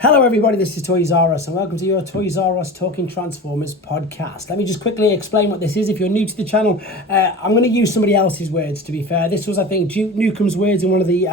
Hello everybody, this is Toys R Us and welcome to your Toys R Us Talking Transformers podcast. Let me just quickly explain what this is. If you're new to the channel, I'm going to use somebody else's words, to be fair. This was, I think, Duke Nukem's words in one of the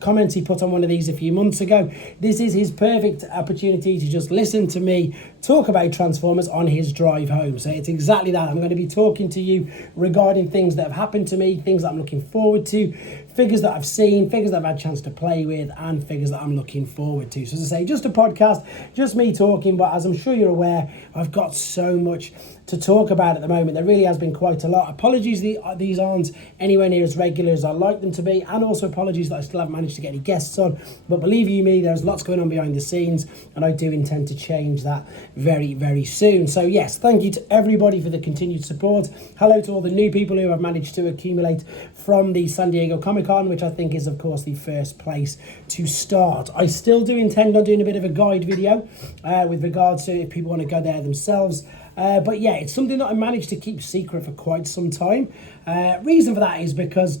comments he put on one of these a few months ago. This is his perfect opportunity to just listen to me talk about Transformers on his drive home. So it's exactly that. I'm going to be talking to you regarding things that have happened to me, things that I'm looking forward to, figures that I've seen, figures that I've had a chance to play with, and figures that I'm looking forward to. So as I say, just a podcast, just me talking, but as I'm sure you're aware, I've got so much to talk about at the moment. There really has been quite a lot. Apologies these aren't anywhere near as regular as I'd like them to be, and also apologies that I still haven't managed to get any guests on, but believe you me, there's lots going on behind the scenes, and I do intend to change that very, very soon. So yes, thank you to everybody for the continued support. Hello to all the new people who have managed to accumulate from the San Diego Comic-Con, which I think is, of course, the first place to start. I still do intend on doing a bit of a guide video with regards to if people want to go there themselves. But yeah, it's something that I managed to keep secret for quite some time. Reason for that is because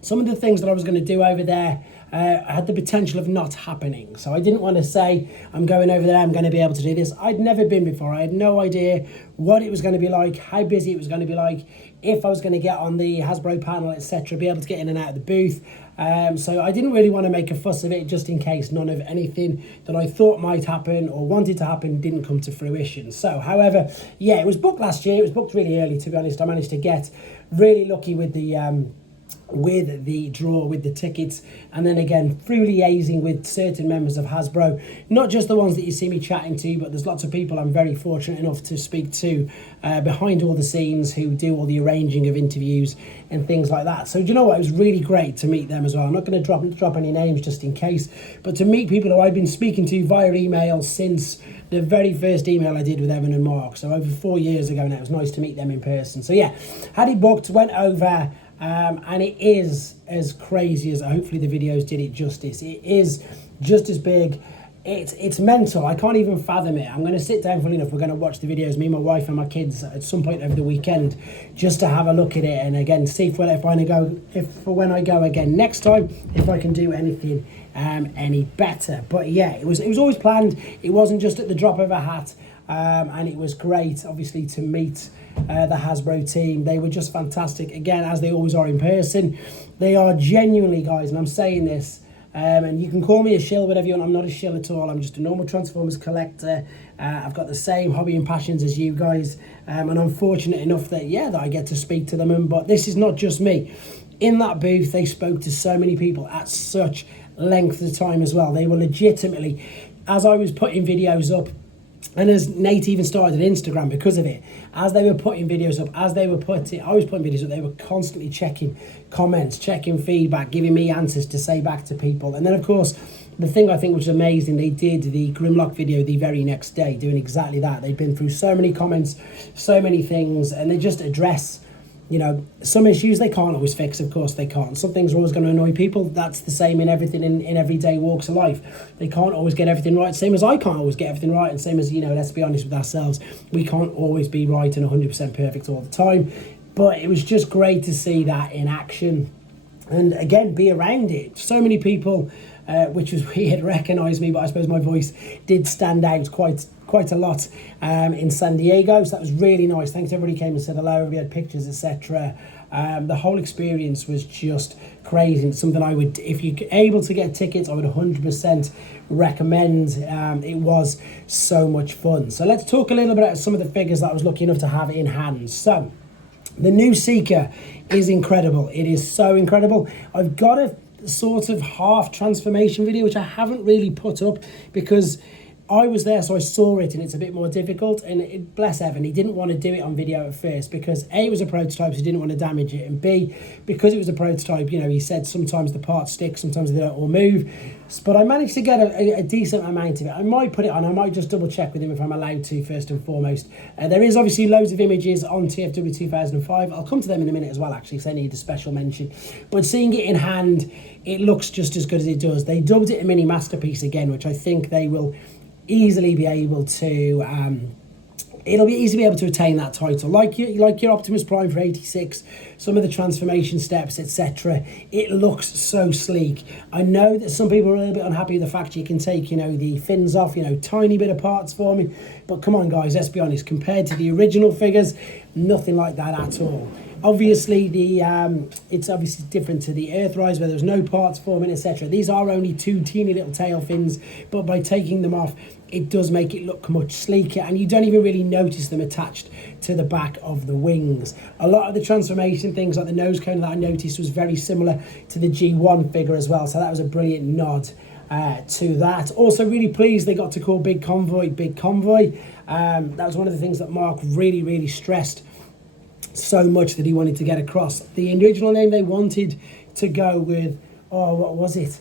some of the things that I was going to do over there had the potential of not happening. So I didn't want to say, I'm going over there, I'm going to be able to do this. I'd never been before. I had no idea what it was going to be like, how busy it was going to be like, if I was going to get on the Hasbro panel, etc., be able to get in and out of the booth. So I didn't really want to make a fuss of it, just in case none of anything that I thought might happen or wanted to happen didn't come to fruition. So, however, yeah, it was booked last year. It was booked really early, to be honest. I managed to get really lucky with the draw, with the tickets, and then again through liaising with certain members of Hasbro, not just the ones that you see me chatting to, but there's lots of people I'm very fortunate enough to speak to behind all the scenes who do all the arranging of interviews and things like that. So do you know what, it was really great to meet them as well. I'm not going to drop any names just in case, but to meet people who I've been speaking to via email since the very first email I did with Evan and Mark, so over 4 years ago now. It was nice to meet them in person. So yeah, had it booked, went over, and it is as crazy as hopefully the videos did it justice. It is just as big. It's mental. I can't even fathom it. I'm going to sit down, funny enough, we're going to watch the videos, me, my wife and my kids, at some point over the weekend, just to have a look at it, and again see if when I go again next time, if I can do anything any better. But yeah, it was always planned. It wasn't just at the drop of a hat. And it was great, obviously, to meet the Hasbro team. They were just fantastic, again, as they always are in person. They are genuinely, guys, and I'm saying this, and you can call me a shill, whatever you want. I'm not a shill at all. I'm just a normal Transformers collector. I've got the same hobby and passions as you guys, and I'm fortunate enough that, yeah, that I get to speak to them. But this is not just me. In that booth, they spoke to so many people at such length of time as well. They were legitimately, as I was putting videos up, and as Nate even started Instagram because of it, as they were putting videos up, I was putting videos up, they were constantly checking comments, checking feedback, giving me answers to say back to people. And then, of course, the thing I think was amazing, they did the Grimlock video the very next day, doing exactly that. They'd been through so many comments, so many things, and they just address, you know, some issues they can't always fix, of course they can't. Some things are always going to annoy people. That's the same in everything, in everyday walks of life. They can't always get everything right, same as I can't always get everything right, and same as, you know, let's be honest with ourselves, we can't always be right and 100% perfect all the time. But it was just great to see that in action, and again, be around it. So many people, which was weird, recognised me, but I suppose my voice did stand out quite a lot in San Diego, so that was really nice. Thanks to everybody who came and said hello, we had pictures, etc. The whole experience was just crazy. It's something I would, if you're able to get tickets, I would 100% recommend. It was so much fun. So let's talk a little bit about some of the figures that I was lucky enough to have in hand. So the new Seeker is incredible. It is so incredible. I've got a sort of half transformation video, which I haven't really put up because I was there, so I saw it, and it's a bit more difficult. And bless Evan, he didn't want to do it on video at first because A, it was a prototype, so he didn't want to damage it, and B, because it was a prototype, you know, he said sometimes the parts stick, sometimes they don't all move. But I managed to get a decent amount of it. I might put it on, I might just double check with him if I'm allowed to, first and foremost. There is obviously loads of images on TFW 2005. I'll come to them in a minute as well, actually, because they need a special mention. But seeing it in hand, it looks just as good as it does. They dubbed it a mini masterpiece again, which I think they will easily be able to it'll be easy to be able to attain that title. Like your Optimus Prime for 86, some of the transformation steps, etc. It looks so sleek. I know that some people are a little bit unhappy with the fact you can take, the fins off, tiny bit of parts for me. But come on, guys, let's be honest. Compared to the original figures, nothing like that at all. Obviously, it's obviously different to the Earthrise where there's no parts forming, etc. These are only 2 teeny little tail fins, but by taking them off, it does make it look much sleeker, and you don't even really notice them attached to the back of the wings. A lot of the transformation things, like the nose cone that I noticed, was very similar to the G1 figure as well, so that was a brilliant nod to that. Also really pleased they got to call Big Convoy Big Convoy. That was one of the things that Mark really stressed so much that he wanted to get across. The original name they wanted to go with, what was it?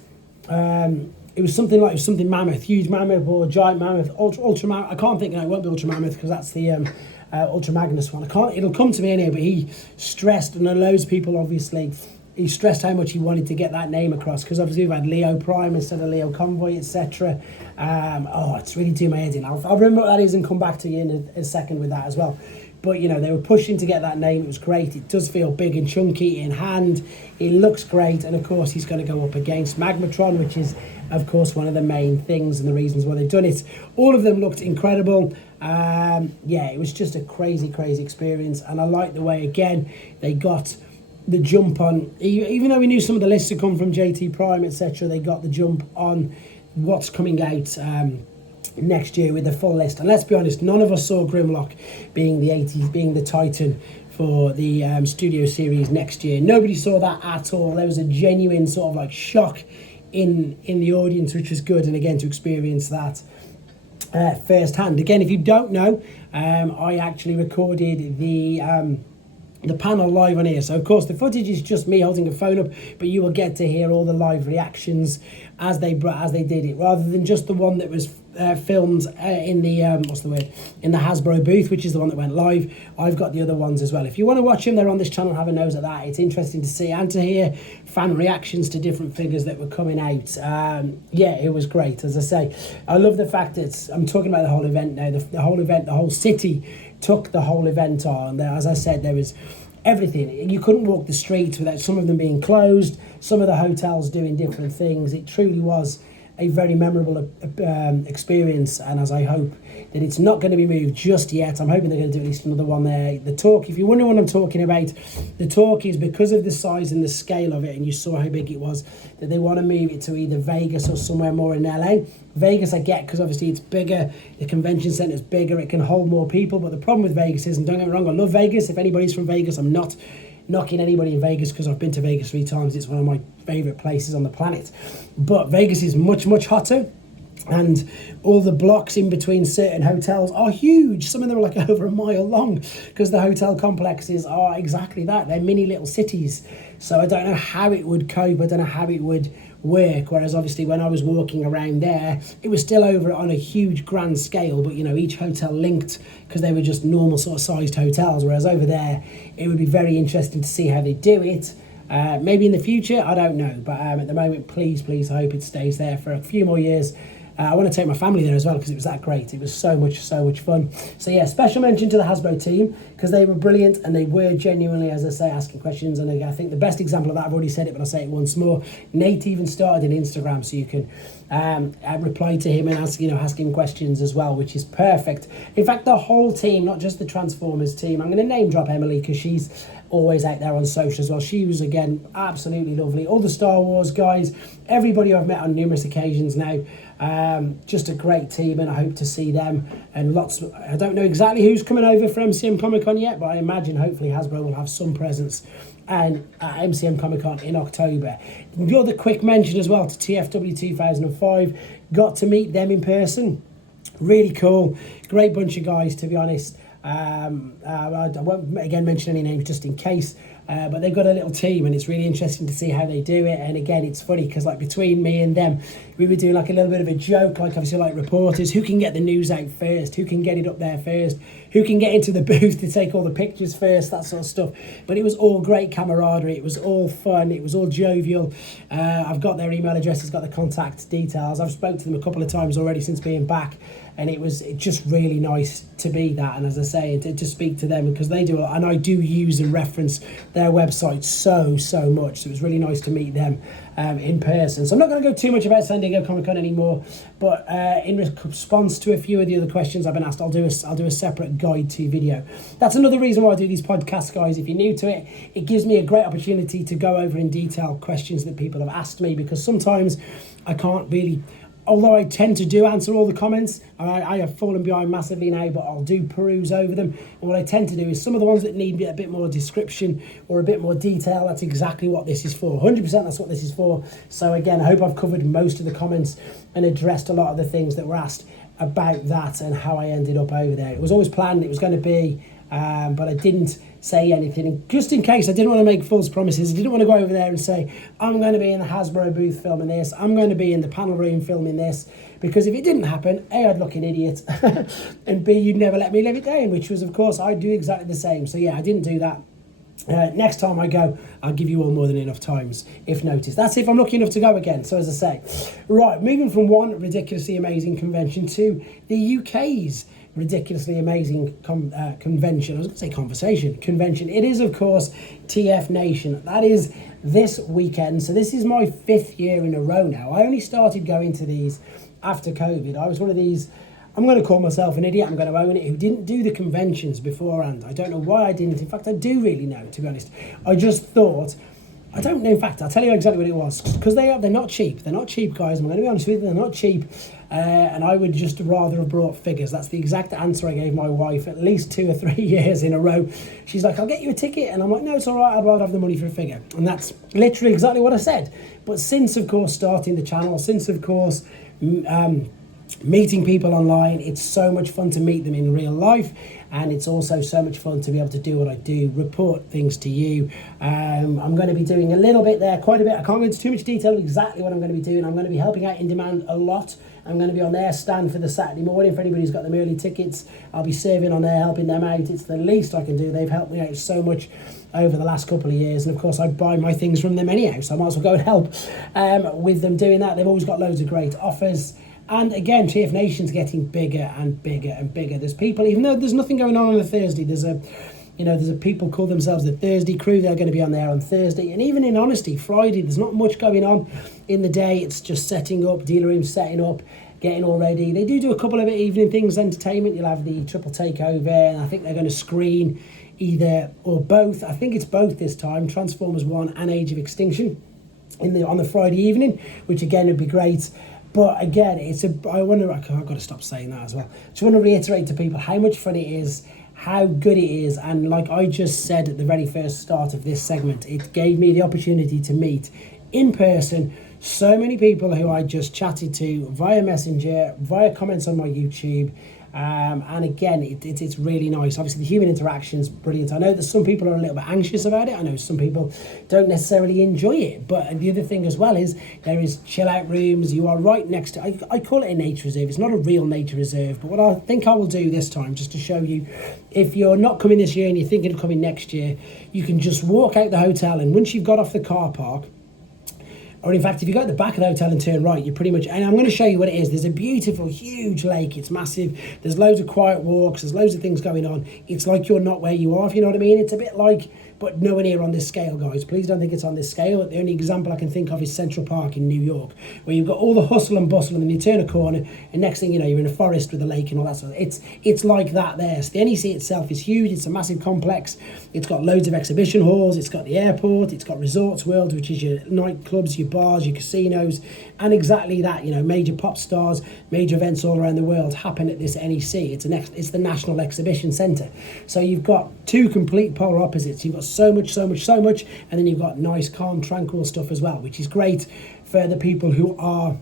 It was something mammoth, huge mammoth or giant mammoth, ultra mammoth. I can't think. No, it won't be ultra mammoth because that's the ultra magnus one. It'll come to me anyway. But he stressed, and loads of people obviously. He stressed how much he wanted to get that name across, because obviously we've had Leo Prime instead of Leo Convoy, etc. It's really doing my head in. I'll remember what that is and come back to you in a second with that as well. But, they were pushing to get that name. It was great. It does feel big and chunky in hand. It looks great. And, of course, he's going to go up against Magmatron, which is, of course, one of the main things and the reasons why they've done it. All of them looked incredible. It was just a crazy experience. And I like the way, again, they got the jump on. Even though we knew some of the lists had come from JT Prime, etc., they got the jump on what's coming out next year with the full list. And let's be honest, none of us saw Grimlock being the Titan for the Studio Series next year. Nobody saw that at all. There was a genuine sort of like shock in the audience, which was good. And again, to experience that firsthand. Again, if you don't know, I actually recorded the panel live on here. So of course the footage is just me holding a phone up, but you will get to hear all the live reactions as they did it, rather than just the one that was filmed in the in the Hasbro booth, which is the one that went live. I've got the other ones as well. If you want to watch them, they're on this channel. Have a nose at that. It's interesting to see and to hear fan reactions to different figures that were coming out. It was great. As I say, I love the fact that I'm talking about the whole event now. The whole event, the whole city took the whole event on. As I said, there was everything. You couldn't walk the streets without some of them being closed, some of the hotels doing different things. It truly was a very memorable experience, and as I hope that it's not going to be moved just yet. I'm hoping they're going to do at least another one there. The talk, if you wonder what I'm talking about, the talk is because of the size and the scale of it, and you saw how big it was, that they want to move it to either Vegas or somewhere more in LA. Vegas I get, because obviously it's bigger, the convention center is bigger, it can hold more people. But the problem with Vegas is, and don't get me wrong, I love Vegas. If anybody's from Vegas, I'm not knocking anybody in Vegas, because I've been to Vegas 3 times. It's one of my favorite places on the planet. But Vegas is much hotter, and all the blocks in between certain hotels are huge. Some of them are like over a mile long, because the hotel complexes are exactly that. They're mini little cities. So I don't know how it would cope. I don't know how it would work. Whereas obviously when I was walking around there, it was still over on a huge grand scale, but each hotel linked, because they were just normal sort of sized hotels. Whereas over there, it would be very interesting to see how they do it. Maybe in the future, I don't know. But at the moment, please, I hope it stays there for a few more years. I want to take my family there as well, because it was that great. It was so much fun. So yeah, special mention to the Hasbro team, because they were brilliant, and they were genuinely, as I say, asking questions. And I think the best example of that, I've already said it, but I'll say it once more. Nate even started an Instagram, so you can reply to him and ask him questions as well, which is perfect. In fact, the whole team, not just the Transformers team. I'm going to name drop Emily, because she's always out there on social as well. She was, again, absolutely lovely. All the Star Wars guys, everybody I've met on numerous occasions now. Just a great team, and I hope to see them. And I don't know exactly who's coming over for MCM Comic Con yet, but I imagine hopefully Hasbro will have some presence and at MCM Comic Con in October. The other quick mention as well to TFW 2005. Got to meet them in person. Really cool. Great bunch of guys, to be honest. I won't again mention any names just in case, but they've got a little team, and it's really interesting to see how they do it. And again, it's funny because like between me and them, we were doing like a little bit of a joke, like obviously like reporters, who can get the news out first, who can get it up there first, who can get into the booth to take all the pictures first, that sort of stuff. But it was all great camaraderie, it was all fun, it was all jovial. I've got their email addresses, got the contact details. I've spoken to them a couple of times already since being back. and it was just really nice to be that. And as I say, to speak to them, because they do, and I do use and reference their website so much. So it was really nice to meet them in person. So I'm not going to go too much about San Diego Comic Con anymore, but in response to a few of the other questions I've been asked, I'll do a separate guide to video. That's another reason why I do these podcasts, guys. If you're new to it, it gives me a great opportunity to go over in detail questions that people have asked me, because sometimes I can't really, although I tend to do answer all the comments, I have fallen behind massively now, but I'll do peruse over them. And what I tend to do is some of the ones that need a bit more description or a bit more detail, that's exactly what this is for. 100% that's what this is for. So again, I hope I've covered most of the comments and addressed a lot of the things that were asked about that and how I ended up over there. It was always planned, it was going to be, but I didn't say anything. And just in case, I didn't want to make false promises. I didn't want to go over there and say, I'm going to be in the Hasbro booth filming this, I'm going to be in the panel room filming this, because if it didn't happen, A, I'd look an idiot, and B, you'd never let me live it down, which was, of course, I'd do exactly the same. So yeah, I didn't do that. Next time I go, I'll give you all more than enough times, if noticed. That's if I'm lucky enough to go again. So as I say, right, moving from one ridiculously amazing convention to the UK's ridiculously amazing convention. I was going to say convention. It is, of course, Tfnation. That is this weekend. So this is my 5th year in a row now. I only started going to these after COVID. I was one of these, I'm going to call myself an idiot, I'm going to own it, who didn't do the conventions beforehand. I don't know why I didn't. In fact, I do really know, to be honest. I just thought, I don't know, in fact, I'll tell you exactly what it was, because they're not cheap. They're not cheap, guys. I'm going to be honest with you, they're not cheap. And I would just rather have brought figures. That's the exact answer I gave my wife at least 2 or 3 years in a row. She's like, I'll get you a ticket. And I'm like, no, it's all right. I'd rather have the money for a figure. And that's literally exactly what I said. But since, of course, starting the channel, since, of course, meeting people online, it's so much fun to meet them in real life, and it's also so much fun to be able to do what I do, report things to you. I'm going to be doing a little bit there, quite a bit. I can't go into too much detail of exactly what I'm going to be doing. I'm going to be helping out In Demand a lot. I'm going to be on their stand for the Saturday morning. For anybody who's got them early tickets, I'll be serving on there, helping them out. It's the least I can do. They've helped me out so much over the last couple of years, and of course I buy my things from them anyhow, so I might as well go and help with them doing that. They've always got loads of great offers. And again, Tfnation's getting bigger and bigger and bigger. There's people, even though there's nothing going on a Thursday, there's a people call themselves the Thursday crew. They're going to be on there on Thursday. And even in honesty, Friday, there's not much going on in the day. It's just setting up, dealer rooms setting up, getting all ready. They do a couple of evening things, entertainment. You'll have the triple takeover, and I think they're going to screen either or both. I think it's both this time, Transformers 1 and Age of Extinction on the Friday evening, which again would be great. But again, I've got to stop saying that as well. Just want to reiterate to people how much fun it is, how good it is. And like I just said at the very first start of this segment, it gave me the opportunity to meet in person so many people who I just chatted to via Messenger, via comments on my YouTube. And again, it's really nice. Obviously, the human interaction's brilliant. I know that some people are a little bit anxious about it. I know some people don't necessarily enjoy it. But the other thing as well is there is chill out rooms. You are right next to, I call it a nature reserve. It's not a real nature reserve. But what I think I will do this time, just to show you, if you're not coming this year and you're thinking of coming next year, you can just walk out the hotel, and once you've got off the car park, or in fact, if you go at the back of the hotel and turn right, you're pretty much, and I'm going to show you what it is. There's a beautiful, huge lake. It's massive. There's loads of quiet walks. There's loads of things going on. It's like you're not where you are, if you know what I mean. It's a bit like, but nowhere near on this scale, guys. Please don't think it's on this scale. The only example I can think of is Central Park in New York, where you've got all the hustle and bustle, and then you turn a corner, and next thing you know, you're in a forest with a lake and all that stuff. It's like that there. So the NEC itself is huge. It's a massive complex. It's got loads of exhibition halls. It's got the airport. It's got Resorts World, which is your nightclubs, your bars, your casinos, and exactly that. Major pop stars, major events all around the world happen at this NEC. It's the National Exhibition Centre. So you've got two complete polar opposites. You've got so much, and then you've got nice, calm, tranquil stuff as well, which is great for the people who are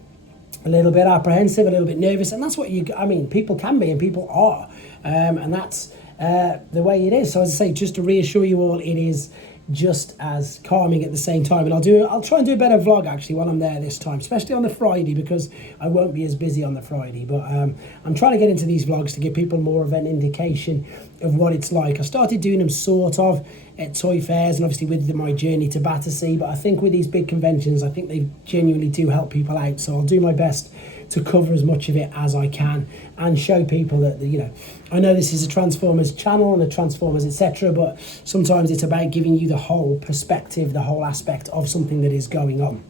a little bit apprehensive, a little bit nervous, and that's what people can be, and people are, and that's the way it is. So as I say, just to reassure you all, it is just as calming at the same time. And I'll try and do a better vlog actually while I'm there this time, especially on the Friday, because I won't be as busy on the Friday. But I'm trying to get into these vlogs to give people more of an indication of what it's like. I started doing them sort of at toy fairs and obviously with my journey to Battersea. But I think with these big conventions, I think they genuinely do help people out. So I'll do my best to cover as much of it as I can and show people that, you know, I know this is a Transformers channel and a Transformers etc, but sometimes it's about giving you the whole perspective, the whole aspect of something that is going on.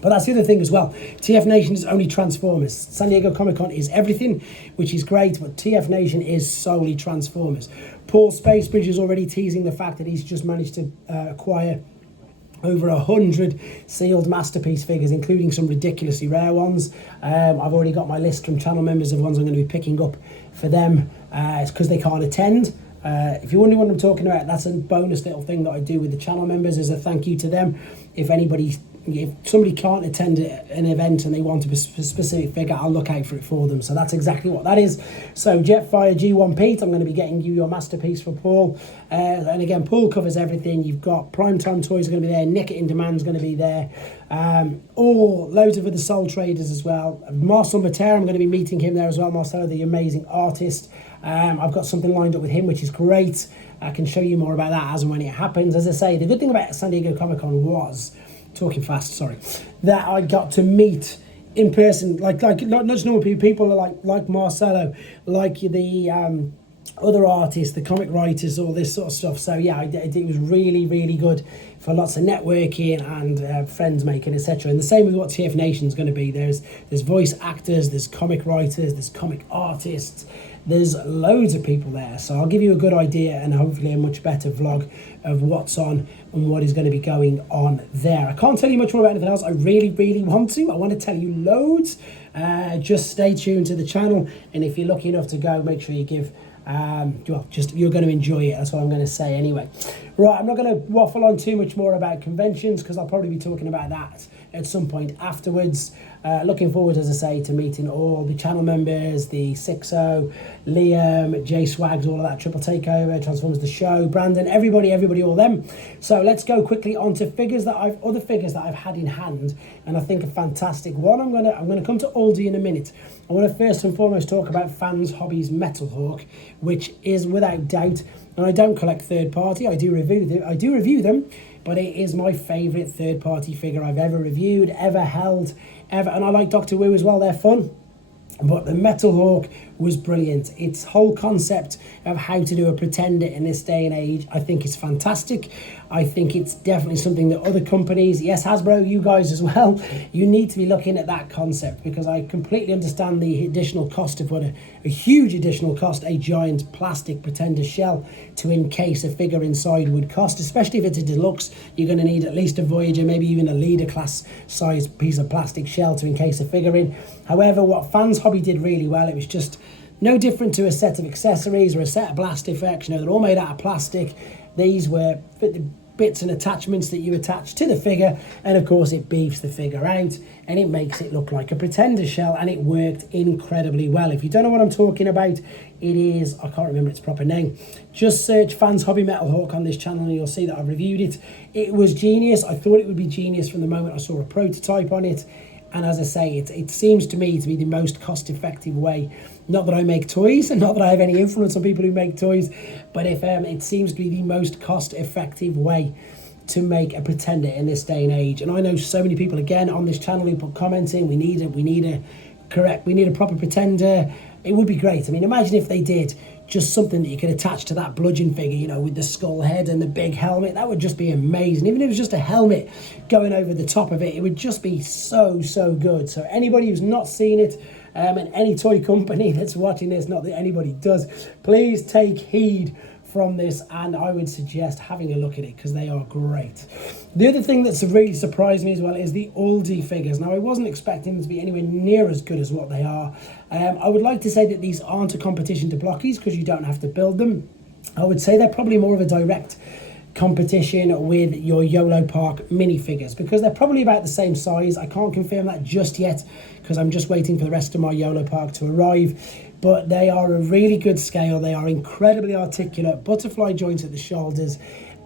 But that's the other thing as well. Tfnation is only Transformers. San Diego Comic-Con is everything, which is great, but Tfnation is solely Transformers. Paul Spacebridge is already teasing the fact that he's just managed to acquire over 100 sealed masterpiece figures, including some ridiculously rare ones. I've already got my list from channel members of ones I'm going to be picking up for them. It's because they can't attend. If you're wondering what I'm talking about, that's a bonus little thing that I do with the channel members as a thank you to them. If somebody can't attend an event and they want a specific figure, I'll look out for it for them. So that's exactly what that is. So Jetfire G1 Pete, I'm going to be getting you your masterpiece for Paul. And again, Paul covers everything. You've got Primetime Toys are going to be there. Nick It In Demand's going to be there. Loads of other Soul Traders as well. Marcel Mater, I'm going to be meeting him there as well. Marcelo, the amazing artist. I've got something lined up with him, which is great. I can show you more about that as and when it happens. As I say, the good thing about San Diego Comic-Con was, talking fast, sorry, that I got to meet in person, like not just normal people like Marcelo, like the other artists, the comic writers, all this sort of stuff. So yeah, it was really, really good for lots of networking and friends making, etc. And the same with what Tfnation is going to be. There's voice actors, there's comic writers, there's comic artists. There's loads of people there, so I'll give you a good idea and hopefully a much better vlog of what's on and what is going to be going on there. I can't tell you much more about anything else. I really, really want to. I want to tell you loads. Just stay tuned to the channel, and if you're lucky enough to go, make sure you give, you're going to enjoy it. That's what I'm going to say anyway. Right, I'm not going to waffle on too much more about conventions because I'll probably be talking about that at some point afterwards. Looking forward, as I say, to meeting all the channel members, the 6O, Liam, Jay Swags, all of that, Triple Takeover, Transformers the Show, Brandon, everybody, all them. So let's go quickly on to other figures that I've had in hand, and I think are fantastic. One, I'm gonna come to Auldey in a minute. I want to first and foremost talk about Fans Hobbies Metal Hawk, which is without doubt, and I don't collect third party. I do review them, but it is my favourite third party figure I've ever reviewed, ever held. And I like Doctor Who as well, they're fun. But the Metal Hawk was brilliant. Its whole concept of how to do a Pretender in this day and age, I think is fantastic. I think it's definitely something that other companies, yes, Hasbro, you guys as well, you need to be looking at that concept, because I completely understand the additional cost of what a huge additional cost a giant plastic Pretender shell to encase a figure inside would cost, especially if it's a deluxe. You're going to need at least a Voyager, maybe even a Leader class size piece of plastic shell to encase a figure in. However, what Fans Hobby did really well, it was just no different to a set of accessories or a set of blast effects. You know, they're all made out of plastic. These were bits and attachments that you attach to the figure, and of course it beefs the figure out and it makes it look like a Pretender shell, and it worked incredibly well. If you don't know what I'm talking about, it is, I can't remember its proper name, just search Fans Hobby Metal Hawk on this channel and you'll see that I've reviewed it. It was genius. I thought it would be genius from the moment I saw a prototype on it. And as I say, it seems to me to be the most cost-effective way. Not that I make toys, and not that I have any influence on people who make toys, but if it seems to be the most cost-effective way to make a Pretender in this day and age. And I know so many people, again, on this channel who put comments in, we need a proper Pretender. It would be great. I mean, imagine if they did just something that you could attach to that bludgeon figure, you know, with the skull head and the big helmet. That would just be amazing. Even if it was just a helmet going over the top of it, it would just be so, so good. So anybody who's not seen it, and any toy company that's watching this, not that anybody does, please take heed from this, and I would suggest having a look at it because they are great. The other thing that's really surprised me as well is the auldey figures. Now, I wasn't expecting them to be anywhere near as good as what they are. I would like to say that these aren't a competition to blockies because you don't have to build them. I would say they're probably more of a direct competition with your YOLO Park minifigures, because they're probably about the same size. I can't confirm that just yet because I'm just waiting for the rest of my YOLO Park to arrive, but they are a really good scale. They are incredibly articulate, butterfly joints at the shoulders,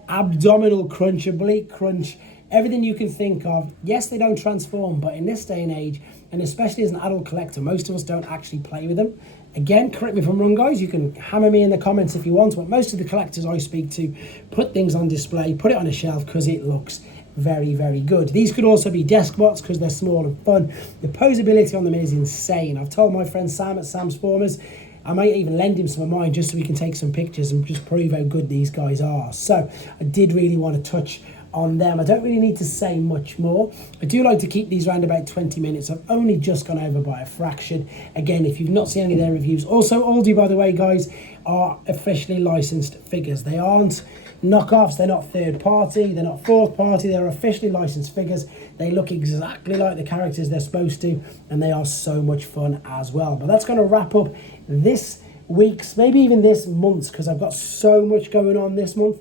abdominal crunch, oblique crunch everything you can think of. Yes, they don't transform, but in this day and age, and especially as an adult collector, most of us don't actually play with them. Again, correct me if I'm wrong, guys, you can hammer me in the comments if you want, but most of the collectors I speak to put things on display, put it on a shelf because it looks very, very good. These could also be desk bots because they're small and fun. The posability on them is insane. I've told my friend Sam at Sam's Formers, I might even lend him some of mine just so we can take some pictures and just prove how good these guys are. So I did really want to touch on them. I don't really need to say much more. I do like to keep these around about 20 minutes. I've only just gone over by a fraction. Again, if you've not seen any of their reviews. Also, auldey, by the way, guys, are officially licensed figures. They aren't knockoffs, they're not third party, they're not fourth party, they're officially licensed figures. They look exactly like the characters they're supposed to, and they are so much fun as well. But that's going to wrap up this week's, maybe even this month's, because I've got so much going on this month.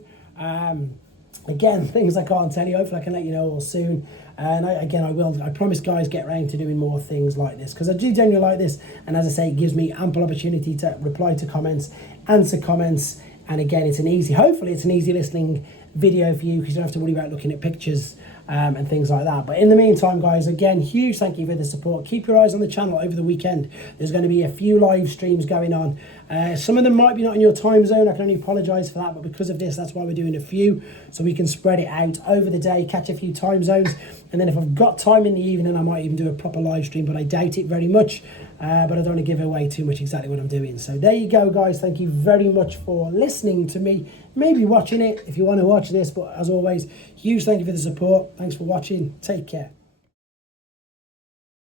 Again, things I can't tell you. Hopefully I can let you know all soon. And I promise, guys, get around to doing more things like this, because I do genuinely like this. And as I say, it gives me ample opportunity to reply to comments, answer comments. And again, hopefully it's an easy listening video for you, because you don't have to worry about looking at pictures and things like that. But in the meantime, guys, again, huge thank you for the support. Keep your eyes on the channel over the weekend. There's going to be a few live streams going on. Some of them might be not in your time zone. I can only apologise for that, but because of this, that's why we're doing a few, so we can spread it out over the day, catch a few time zones. And then if I've got time in the evening, I might even do a proper live stream, but I doubt it very much. But I don't want to give away too much exactly what I'm doing. So there you go, guys. Thank you very much for listening to me, maybe watching it if you want to watch this. But as always, huge thank you for the support. Thanks for watching. Take care.